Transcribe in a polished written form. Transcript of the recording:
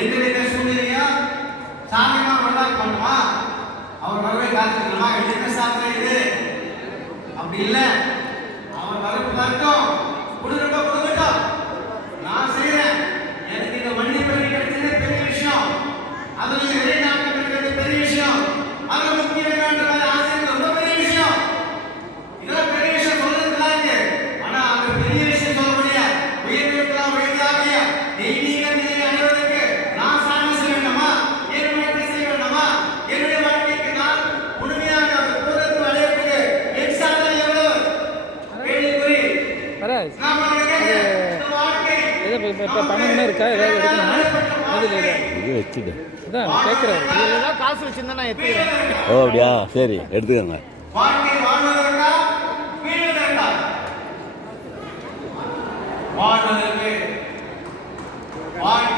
எந்தவித சூழ்நிலையும் சாமியமா கொண்டாட பண்ணுமா? அவர் வரவே காத்துக்கணுமா? என்ன சாப்பிட இது அப்படி இல்லை. அவர் வரட்டும், கொடுக்கட்டும். நான் செய்யறேன். எனக்கு இந்த மன்னிப்பு கிடைச்சது பெரிய விஷயம். அதுல வெளிநாட்டு இருக்கிறது பெரிய விஷயம். அதுல முக்கிய ஆசிரியர் ரொம்ப பெரிய விஷயம். இதெல்லாம் பெரிய விஷயம் சொல்றதுலாம் இருக்கு. ஆனா அந்த பெரிய விஷயம் சொல்ல முடியாது. உயர்வுக்கெல்லாம் உயர்ந்தாகிய தெய்வீக நிலையை அடைவதற்கு நான் சாமி செய்ய வேண்டாமா? என்னுடைய செய்ய வேண்டாமா? என்னுடைய வாழ்க்கைக்கு நான் முழுமையாக அந்த பூரத்தை அடையக்கூடிய என் சாதனை எவ்வளவு? கேள்விக்குறி. நான் பணம் இருக்கா? ஏதாவது எடுக்கணுமா? இது வச்சுட்டு கேட்குறேன். காசு வச்சிருந்தா நான் எடுத்துக்கிறேன். ஓ அப்படியா? சரி எடுத்துக்கோங்க. வாழ்க்கை வாழ்வதற்கா வீழ்வதற்கா? வாழ்வதற்கு வாழ்க்கை